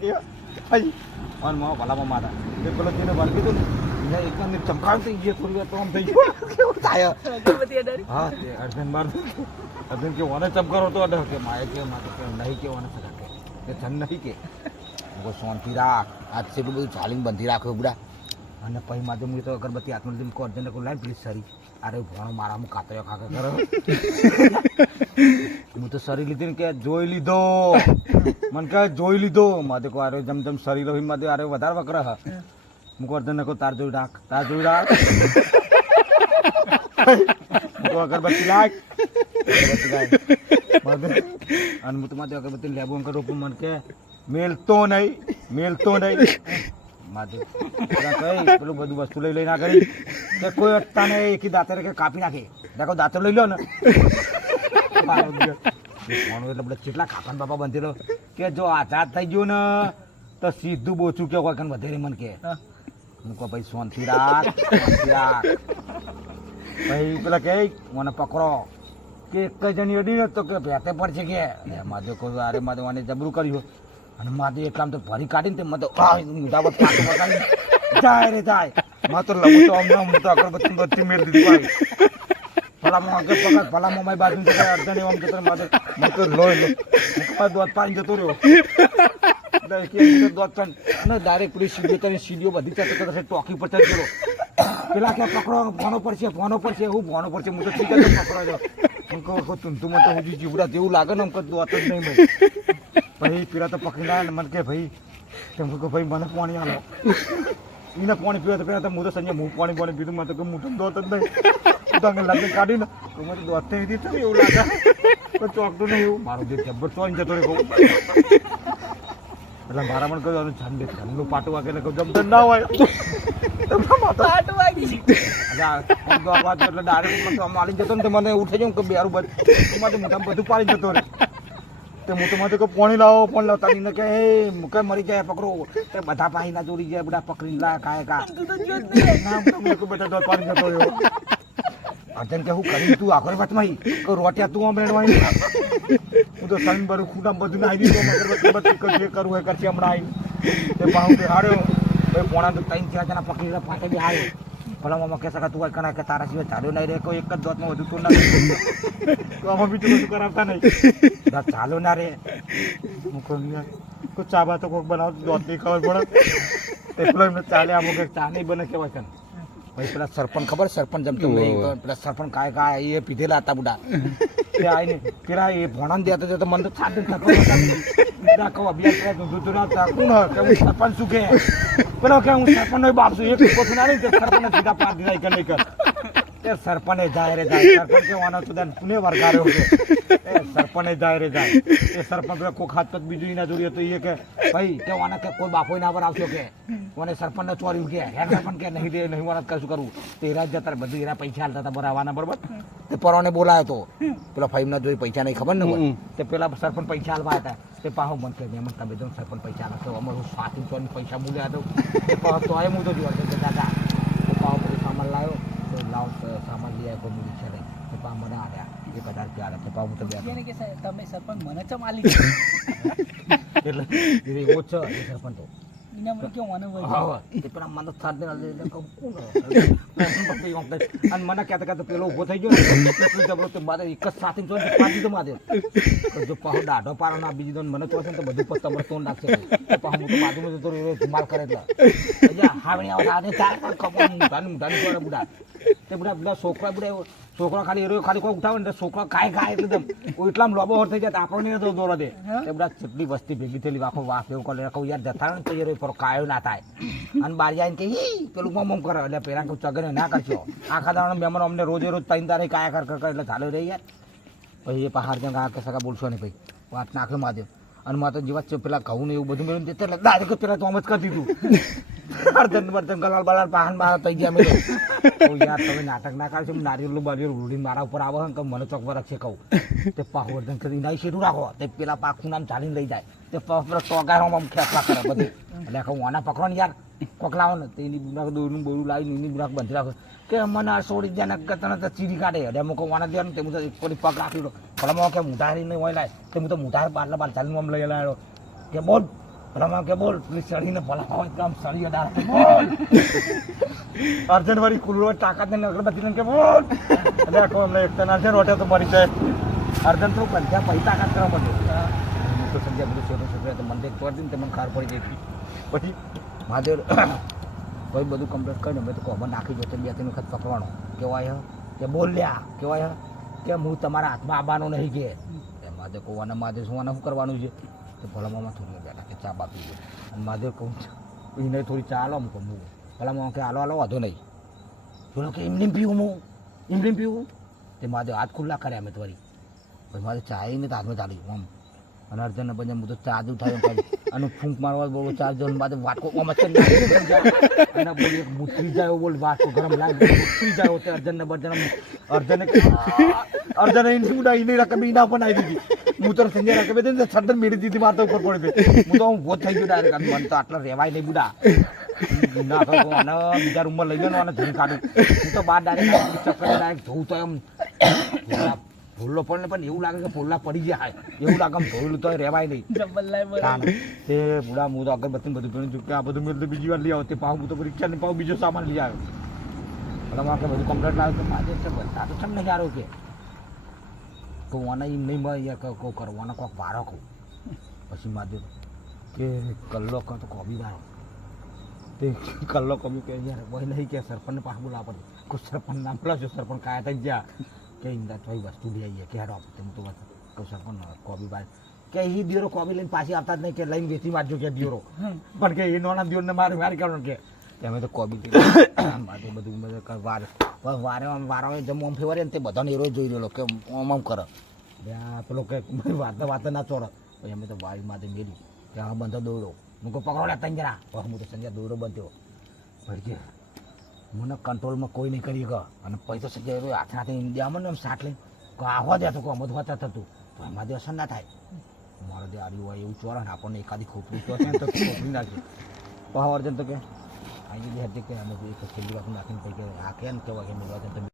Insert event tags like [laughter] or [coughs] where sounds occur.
અને મારા ભલામાં માતા. તે પેલો જેને વળ કીધું ને એને એકદમ ચમકાવ તો એ થોડી વાર તો આમ થઈ ગયું. કેવું થાય? હા તે અર્જુન માર અર્જુન કે ઓને ચમકારો તો અડે કે માએ કે મારે કે નહીં કે ઓને સગા કે ધન નહીં કે. હું શાંતિ રાખ. આજ એટલું બધું ચાલીને બંધી રાખ્યો બુડા અને પછી માધ્યમ તો અગરબત્તી લીધી કો અર્જુનને કો લાઈન પ્લીઝ સરી અરે ભણો મારા હું કાતર્યો ખાકા કરો હું તો સરી લીધી ને કે જોઈ લીધો. મને કહે જોઈ લીધો. મારે કહો અરે જમ જમ સરી રહ્યો મારે અરે વધારે વકરા હા. હું કહું અર્જુનને કહું તાર જોઈ રાખ તાર જોઈ રાખ. અગરબત્તી લાખ મારે અને હું તમારે અગરબત્તી લેબો કરું પણ મને કે મેલતો નહીં મેલતો નહીં. કઈ પેલું બધું વસ્તુ લઈ લઈ ના કરી કે કોઈ અટતાને એકી દાંતરે કે કાપી નાખે. દેખો દાંતર લઈ લો ને. ફોન એટલે બધા કેટલા કાપન બાપા બંધેલો. કે જો આઝાદ થઈ ગયું ને તો સીધું બોચું કે કોઈ કન વધારે મને કે. હા. કહું ભાઈ સોનથી રાખ ભાઈ પેલા કે મને પકડો. કે એક જણી અડી ને તો કે ભેતે પડશે કે. મારે કહું અરે માધવ મને જબરું કર્યું અને માધવ એકલામ તો ભરી કાઢીને તે મધો મુદાવત પાછો પકાડી જાય રે જાય. માં તો લઉં તો હમણાં હું તો અગરબત્તી બધી મેળ દીધી ભાઈ. ભલામાં આગળ પકડ ભલામાં મારી બાજુ જતો રહ્યો, અડધા ને આમ જતો માધવ મને તો લોહી લો. તો દોત પાડીને જતો રહ્યો. એક એક દોત પાડીને અને ડાયરેક્ટ પેલી સીડીઓ કરીને સીડીઓ બધી ચડતો કરતો ટોકી પર ચડી તો તું તું મને તો જીવડા જેવું લાગે ને ભાઈ ભાઈ પેલા તો પકડી લાવે ને મને કે ભાઈ તેમ કે ભાઈ મને પાણી આલો. એને પાણી પીવા તો પેલા તો હું તો સંજય હું પાણી પાણી પીધું મને તો કે મોટું દોત જ નહીં. હું તો લગ્ન લાગે કાઢીને તો મને દોત દીધું એવું લાગે. તો ચોકતું નહીં એવું. મારો જે જબ્બર ચોઈ જતો રહે કહું. એટલે મારા પણ કહ્યું ઝંડે ઝંડનું પાટું વાગે એટલે કહું જમતર ના હોય. તમને વાગી એટલે ડાયરેક્ટ તો આલી જતો ને તો મને ઉઠે જાઉં કે બેરું બધ મારે મોઢામાં બધું પાડી જતો રે તે તો માથે કે પાણી લાવો પાણી લાવો. તારીને કે એ મુકે મરી જાય પકડો. તે બધા પાહી ના જોડી જાય, બધા પકડી લા કાય કા. ના તો બેટા દોર પાણી જતો રહ્યો. અર્જન કે હું કરી તું આગળ વાતમાં કે રોટિયા તું આમ હું તો સન બરું ખૂટા બધું આવી દીધું, મગર બધી જે કરવું એ કરશે હમણાં આવી તે પાહું ભાઈ પોણા તો ત્રણ ચાર પકડી પાટે બી હાર્યો ભલા મામા કે સકા તું કરાય કે તારા સિવાય ચાલ્યો નહીં રે કોઈ એક જ દોતમાં વધુ તું ના [laughs] તો આમાં બીજું બધું કરાવતા નહીં. દા ચાલો ના રે. યાર કોઈ ચા બા તો કોઈક બનાવ દોત નહીં ખબર પડે. એટલો એમને ચાલે આમ કે ચા નહીં બને કેવાય છે ભાઈ પેલા સરપંચ ખબર સરપંચ જમતો નહીં પેલા સરપંચ કાય કાય એ પીધેલા હતા બુડા. તે આઈને પેલા એ ભણાન દેતો તો મને તો છાતી થકો બધા કહો અભ્યાસ કરે તો દૂધ ના થાકું. કે સરપંચ શું કે? પેલો કે હું સરપંચ બાપ છું, એક પોતું ના તે સરપંચ સીધા પાર દીધા કે નહીં કર તે સરપંચે જાય રે જાય. સરપંચ કેવાનો તો તને પુને વરગાડ્યો છે. એ સરપંચે જાય રે જાય. એ સરપંચ કોક હાથ પગ બીજું ના જોડ્યો તો એ કે ભાઈ કહેવાના કે કોઈ બાપો ના પર આવશો કે? કોને સરપંચ ને ચોર્યું કે? હેડ સરપંચ કે નહીં દે નહીં વાના કશું કરવું તો એરા જતા બધું એરા પૈસા હાલતા હતા ભરાવાના બરોબર. તે પરોને બોલાયો તો. પેલા ફાઈવ ના જોઈ પૈસા નહીં ખબર ને તે પેલા સરપંચ પૈસા હાલવા હતા. તે પાહો મન કે મેં તમે જો સરપંચ પૈસા તો અમારું સાથી ચોરી પૈસા બોલ્યા તો. તે હું તો જોવા દાદા તો પાહો બધું સામાન લાવ્યો તો લાવ તો સામાન લઈ આવ્યો રિક્ષા લઈ તે પા મને આલ્યા એક હજાર રૂપિયા આલ્યા તે પા હું તો બે કે તમે સરપંચ મને ચમ આલી એટલે એ છે એ સરપંચ તો. એના મને કેવું મને વળી? તે પેલા મને થાક દે એટલે એટલે કહું, કોણ અને મને કહેતા કહેતા પેલો ઊભો થઈ ગયો ને એટલું જબરો તે મારે એક જ સાથે તો પાડી તો મારે. જો પાહો દાઢો પાડો ના બીજી દોન મને તો બધું તોડ નાખશે. તો પાહો હું તો બાજુમાં જતો રહ્યો ધુમાલ કરે એટલે. હાવણી આવતા આને ચાર પણ ખબર મુઠાની મુઠાની કરે બુડા તે બધા બધા છોકરા બધા છોકરો ખાલી એરો ખાલી કોઈ ઉઠાવે ને છોકરો ખાય ખાય એકદમ એટલામ લોબો હોર થઈ જાય આપણને તો દોરો દે. તે બધા કેટલી વસ્તી ભેગી થયેલી આખો વાફ એવું કરે કહું યાર જતા ને તો યાર પર કાયો ના થાય. અને બાર જાય કે પેલું મમ મમ કરે. એટલે પેલા કહું ચગને ના કરશો. આખા દાણ મહેમાનો અમને રોજે રોજ ત્રણ તારે કાયા કર કર એટલે ચાલુ રહી યાર. પછી એ પહાડ આ કે સગા બોલશો નહીં ભાઈ. વાત નાખ્યો માધ્યમ અને માતા જેવા પેલા ઘઉં ને એવું બધું મેળવ્યું એટલે દાદા પેલા તો આમ જ કરી દીધું અર્ધન બર્ધન ગલાલ બલાલ પાહન બહાર થઈ ગયા યાર તમે નાટક ના કાઢશો નારિયેલું બારિયેલું રૂડીને મારા ઉપર આવે કે મને ચોક છે કહું. તે પાહવર્ધન કરી નાઈ શેરું રાખો. તે પેલા પાખું નામ ચાલીને લઈ જાય. તે ટોગારમાં આમ ખેંચવા કરે બધે. એટલે કહું આના પકડો ને યાર, કોક લાવો ને એની બુરાક દોરનું બોરું લાવીને એની બુરાક બંધ રાખો. કે મને આ છોડી દે નક્કર તને તો ચીરી કાઢે. એટલે અમુક વાના આના દે ને તે હું તો એક પગ રાખી દો ભલામાં કે મુઢારી નહીં હોય લાય, તે હું તો મુઢાર બાટલા બાર ચાલીને આમ લઈ લાવ્યો કે બોલ. ભલામાં કે બોલ પેલી સળીને ભલા કામ સળી અડાર બોલ. [laughs] અર્જન વાળી કુલરો તાકાત ને અગરબત્તી ને કે બોલ. એટલે આખો અમને એક તને અર્જન રોટે તો મરી જાય અર્જન તો પંજા પૈ તાકાત કરવા પડે હું. તો સંજય બધું છોટો છોકરા તો મને એક પડી ને મને ખાર પડી જતી પછી મહાદેવ [coughs] કોઈ બધું કમ્પ્લીટ કરીને મેં તો કોમન નાખી જો બે ત્રણ વખત પકડવાનો. કેવાય હે કે બોલ લ્યા કેવાય હે કે હું તમારા હાથમાં આવવાનો નહીં કે. એ મહાદેવ કોવાના મહાદેવ શું શું કરવાનું છે? તો ભલામાં થોડી ચા બાપી દે અને મહાદેવ કહું એને થોડી ચા આલો કહું હું ભલામાં કે આલો આલો, વાંધો નહીં. બોલો કે એમની પીવું હું? ઇમલીમ પીવું તે મહાદેવ હાથ ખુલ્લા કર્યા મેં તોરી પછી મારે ચા ને તો હાથમાં ચાલી આમ. અને અર્જનને પછી હું તો ચા અને ફૂંક મારવા બોલો ચાર જણ બાદ વાટકો અને બોલી એક જાય બોલ, વાટકો ગરમ લાગે. મુઠી જાય અર્જનને બર્જન અર્જને અર્જને ઇન ઉડાવી? નહીં રકમ ઇના પણ આવી દીધી. હું તો સંજય રાખે બેન સડન મેળી દીધી મારતા ઉપર પડી ગઈ. હું તો હું બહુ થઈ ગયો ડાયરેક્ટ મને તો આટલા રહેવાય નહીં બુડા. ના તો આને બીજા રૂમમાં લઈ ગયો અને ધૂમ કાઢું. હું તો બાર ડાયરેક્ટ ચક્કર ડાયરેક્ટ જોઉં તો એમ. ભૂલો પડે પણ એવું લાગે કે ભૂલા પડી જાય એવું લાગે આમ ધોયેલું તો રહેવાય નહીં. તે બુડા હું તો અગરબત્તી બધું પીણું છું કે આ બધું મેં બીજી વાર લઈ આવ્યો તે પાવ હું તો રિક્ષા ને પાવ બીજો સામાન લઈ આવ્યો. એટલે આપણે બધું કમ્પ્લેટ લાવ્યો તો મારે છે બધા તો ચમ નહીં કે. તો વાના એમ નહીં મળે કહું કહું કરવાના કોઈક વારો કહું. પછી મારે કે કલ્લો કહો તો કોબી વાળો તે કલ્લો કોબી કે યાર વહી નહીં કે સરપંચને પાછું બોલાવવા પડે. કોઈ સરપંચ નામ બોલાવજો સરપંચ કાયા થઈ ગયા કે ઇંદા તો વસ્તુ લઈ આવીએ કે હેડો તેમ તો કહું સરપંચ કોબી બાય કે એ દિયોરો કોબી લઈને પાછી આવતા જ નહીં કે લઈને વેચી મારજો કે દિયોરો. પણ કે એ નાના દિયોરને મારે મારી કરવાનું કે અમે તો કોબી માટે બધું વારે વારે આમ, વારો જમ આમ ફેવરે ને તે બધાને એરો જોઈ રહ્યો કે આમ આમ કરે. ત્યાં પેલો કે [laughs] વાર્તા વાતા ના ચોરે. પછી અમે તો વાળી માટે મેળ્યું કે હા બંધો દોડો હું કહું, પકડો લે તંજરા હું તો સંજય દોડો બંધ્યો. ભરી કે, મને કંટ્રોલમાં કોઈ નહીં કરી ગયો અને તો સંજય હાથ હાથે હાથે ઇન્ડિયા મને આમ સાટ લઈ આવા દે તો કહું હોતા થતું. તો એમાં દે અસર ના થાય. મારો દે આર્યું હોય એવું ચોરે ને આપણને એકાદી ખોપડી ને તો ખોપડી નાખી. પહાવ અર્જન તો કે અહીં જે હતી કે અમે એક છેલ્લી વાત નાખીને પછી કે આ કે ને કેવા કે મેળવા જતા